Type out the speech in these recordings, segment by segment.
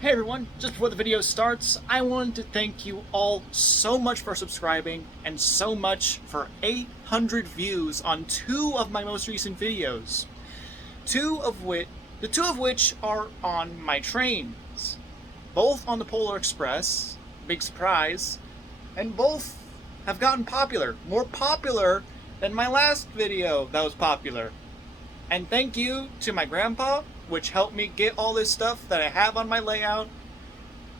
Hey everyone, just before the video starts, I wanted to thank you all so much for subscribing and so much for 800 views on two of my most recent videos. The two of which are on my trains. Both on the Polar Express, big surprise, and both have gotten popular, more popular than my last video that was popular. And thank you to my grandpa, which helped me get all this stuff that I have on my layout.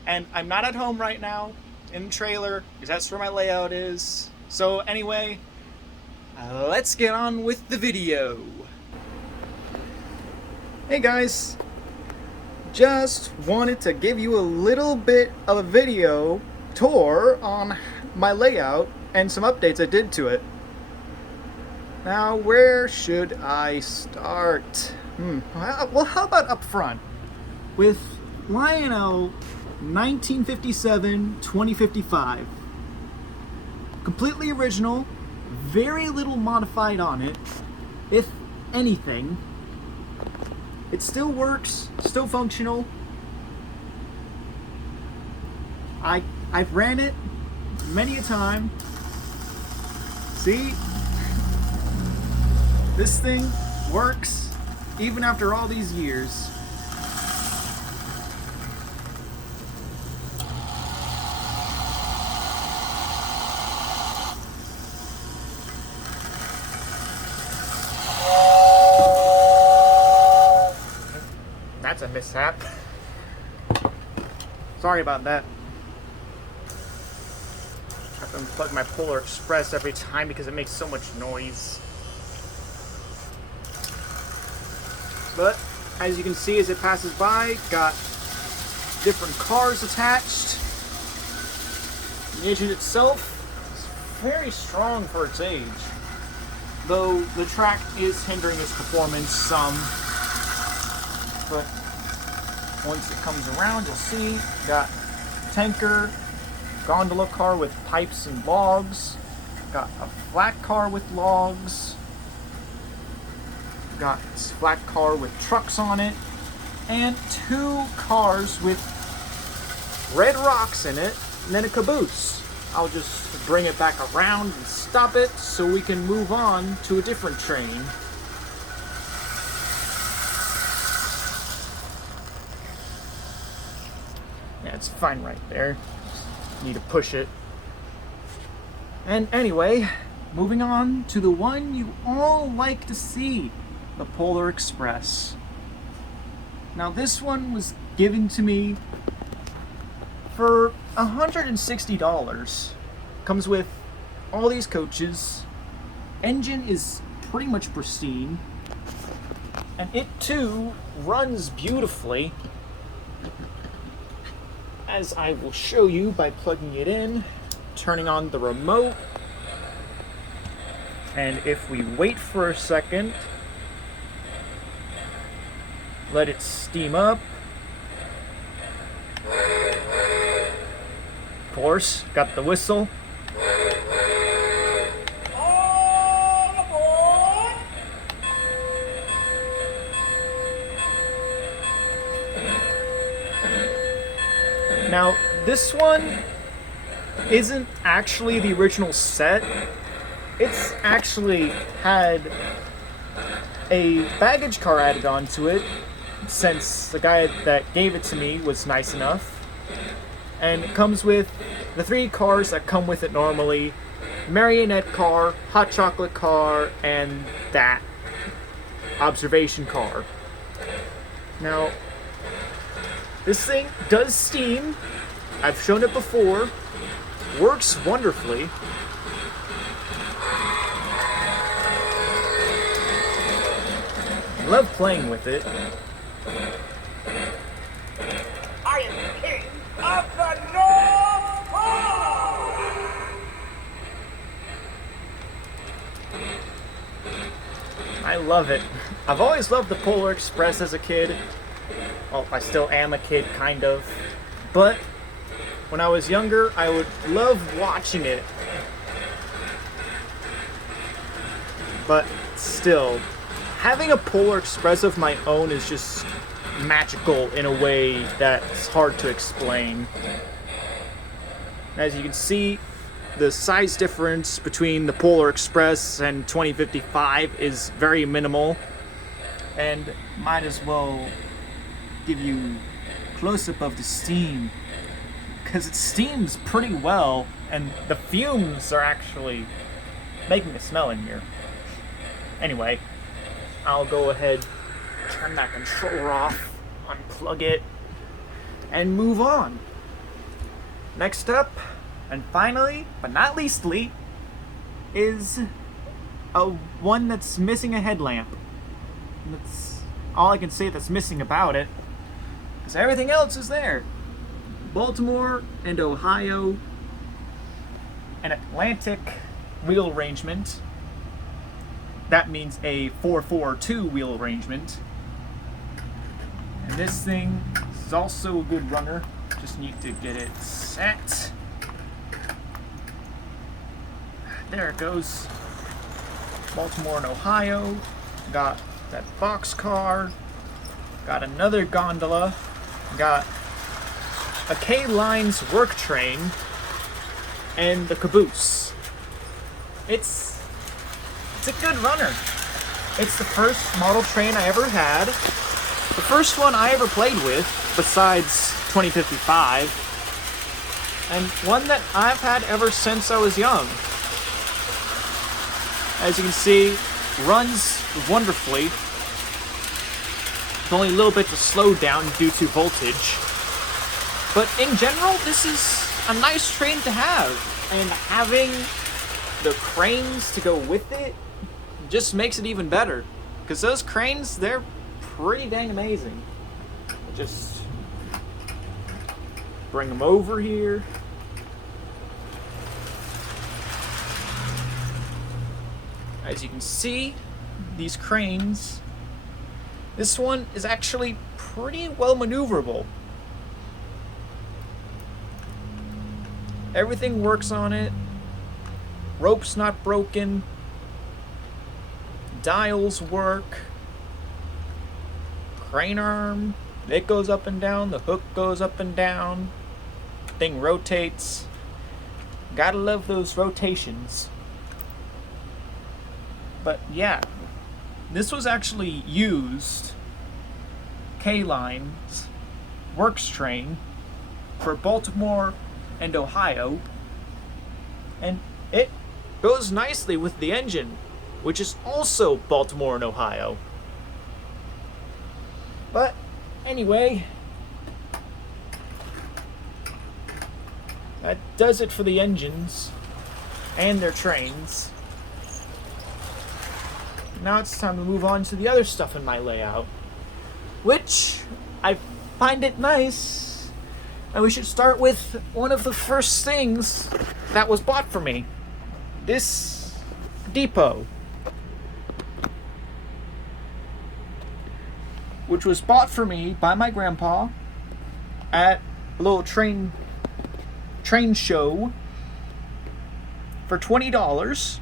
And I'm not at home right now, in the trailer, because that's where my layout is. So anyway, let's get on with the video. Hey guys, just wanted to give you a little bit of a video tour on my layout and some updates I did to it. Now, where should I start? Well, how about up front with Lionel 1957-2055. Completely original, very little modified on it, if anything. It still works, still functional. I've ran it many a time. See? This thing works even after all these years. That's a mishap. Sorry about that. I have to unplug my Polar Express every time because it makes so much noise. But as you can see, as it passes by, got different cars attached. The engine itself is very strong for its age, though the track is hindering its performance some. But once it comes around, you'll see got tanker, gondola car with pipes and logs, got a flat car with logs, got this flat car with trucks on it, and two cars with red rocks in it, and then a caboose. I'll just bring it back around and stop it so we can move on to a different train. Yeah, it's fine right there. Just need to push it. And anyway, moving on to the one you all like to see, the Polar Express. Now this one was given to me for $160. Comes with all these coaches. Engine is pretty much pristine. And it too runs beautifully, as I will show you by plugging it in, turning on the remote. And if we wait for a second, let it steam up. Of course, got the whistle. Now, this one isn't actually the original set. It's actually had a baggage car added onto it, since the guy that gave it to me was nice enough. And it comes with the three cars that come with it normally: marionette car, hot chocolate car, and that observation car. Now, this thing does steam. I've shown it before. Works wonderfully. Love playing with it. I am king of the North Pole! I love it. I've always loved the Polar Express as a kid. Well, I still am a kid, kind of. But when I was younger, I would love watching it. But still, having a Polar Express of my own is just magical in a way that's hard to explain. As you can see, the size difference between the Polar Express and 2055 is very minimal, and might as well give you a close-up of the steam, because it steams pretty well, and the fumes are actually making it smell in here. Anyway, I'll go ahead, turn that controller off, unplug it, and move on. Next up, and finally, but not leastly, is one that's missing a headlamp. That's all I can say that's missing about it, because everything else is there. Baltimore and Ohio, an Atlantic wheel arrangement. That means a 442 wheel arrangement. And this thing is also a good runner. Just need to get it set. There it goes. Baltimore and Ohio. Got that boxcar. Got another gondola. Got a K-Lines work train. And the caboose. It's a good runner. It's the first model train I ever had. The first one I ever played with, besides 2055. And one that I've had ever since I was young. As you can see, runs wonderfully. With only a little bit to slow down due to voltage. But in general, this is a nice train to have. And having the cranes to go with it just makes it even better. Because those cranes, they're pretty dang amazing. Just bring them over here. As you can see, these cranes, this one is actually pretty well maneuverable. Everything works on it. Rope's not broken. Dials work. Crane arm, it goes up and down. The hook goes up and down. Thing rotates. Gotta love those rotations. But yeah, this was actually used K-Lines works train for Baltimore and Ohio, and it goes nicely with the engine, which is also Baltimore and Ohio. But anyway, that does it for the engines and their trains. Now it's time to move on to the other stuff in my layout, which I find it nice. And we should start with one of the first things that was bought for me. This depot, which was bought for me by my grandpa at a little train show for $20.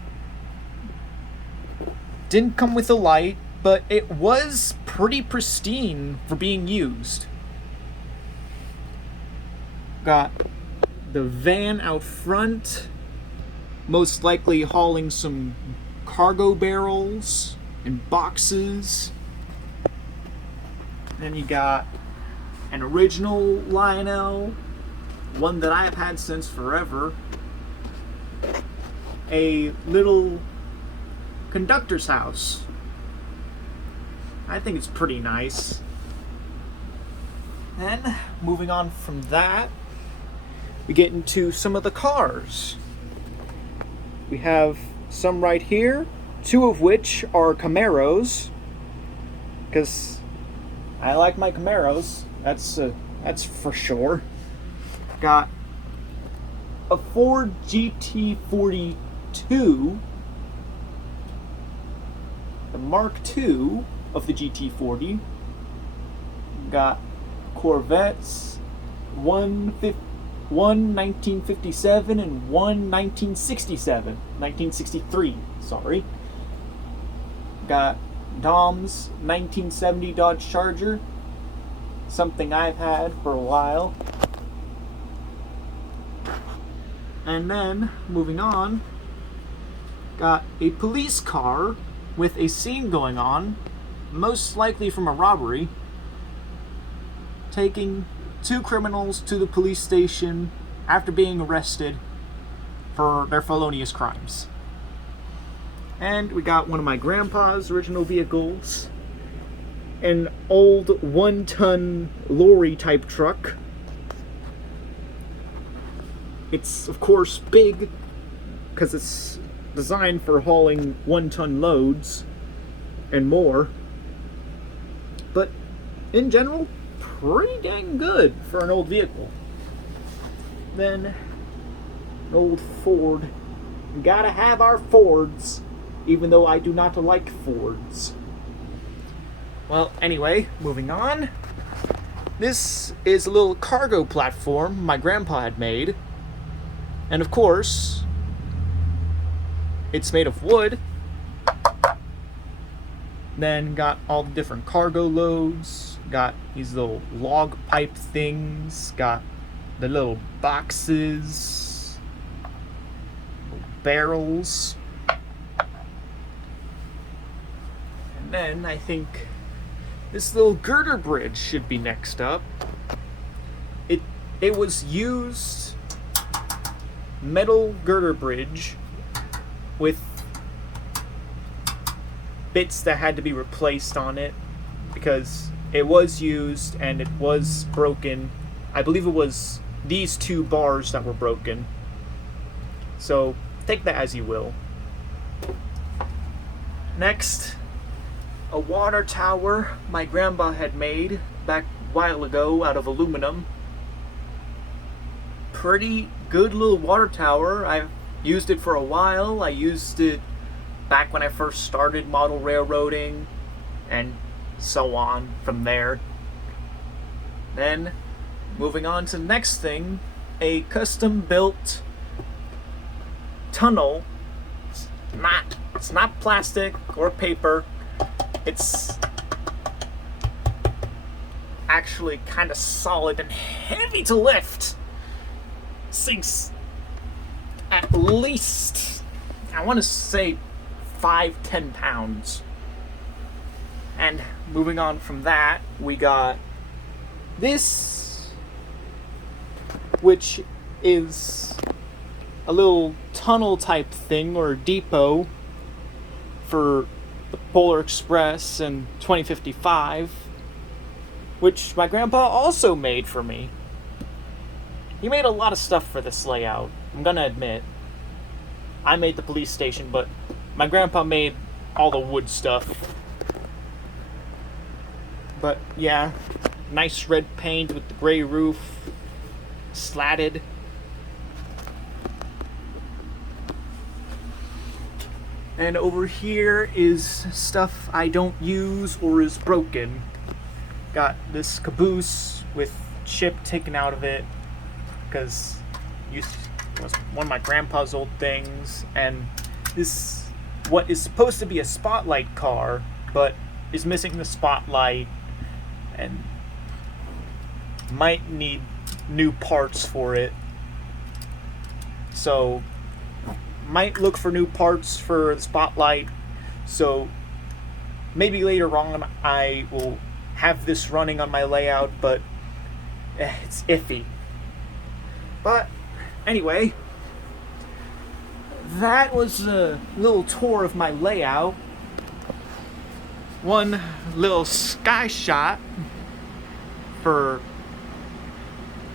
Didn't come with a light, but it was pretty pristine for being used. Got the van out front, most likely hauling some cargo barrels and boxes. Then you got an original Lionel, one that I have had since forever, a little conductor's house. I think it's pretty nice. Then, moving on from that, we get into some of the cars. We have some right here, two of which are Camaros, because I like my Camaros. That's for sure. Got a Ford GT42, the Mark II of the GT40. Got Corvettes, one 1957 and one 1963, sorry. Got Dom's 1970 Dodge Charger, something I've had for a while. And then, moving on, got a police car with a scene going on, most likely from a robbery, taking two criminals to the police station after being arrested for their felonious crimes. And we got one of my grandpa's original vehicles, an old 1-ton lorry type truck. It's, of course, big because it's designed for hauling 1-ton loads and more. But in general, pretty dang good for an old vehicle. Then, an old Ford. Gotta have our Fords, even though I do not like Fords. Well, anyway, moving on. This is a little cargo platform my grandpa had made. And of course, it's made of wood. Then got all the different cargo loads. Got these little log pipe things. Got the little boxes. Barrels. And then I think this little girder bridge should be next up. It was used metal girder bridge with bits that had to be replaced on it because it was used and it was broken. I believe it was these two bars that were broken. So take that as you will. Next, a water tower my grandpa had made back a while ago out of aluminum. Pretty good little water tower. I've used it for a while. I used it back when I first started model railroading and so on from there. Then, moving on to the next thing, a custom built tunnel. It's not plastic or paper. It's actually kind of solid and heavy to lift. Sinks at least, I want to say 5-10 pounds. And moving on from that, we got this, which is a little tunnel type thing or depot for the Polar Express and 2055, which my grandpa also made for me. He made a lot of stuff for this layout, I'm gonna admit. I made the police station, but my grandpa made all the wood stuff. But yeah, nice red paint with the gray roof, slatted. And over here is stuff I don't use or is broken. Got this caboose with chip taken out of it because it was one of my grandpa's old things, and this what is supposed to be a spotlight car but is missing the spotlight and might need new parts for it. So might look for new parts for the spotlight. So maybe later on I will have this running on my layout, but it's iffy. But anyway, that was a little tour of my layout. One little sky shot for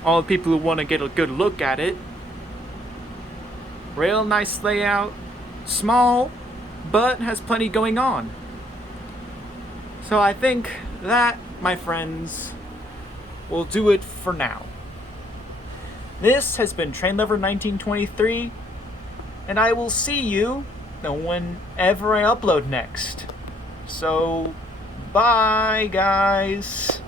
all the people who want to get a good look at it. Real nice layout. Small, but has plenty going on. So I think that, my friends, will do it for now. This has been Train Lover 1923, and I will see you whenever I upload next. So, bye guys!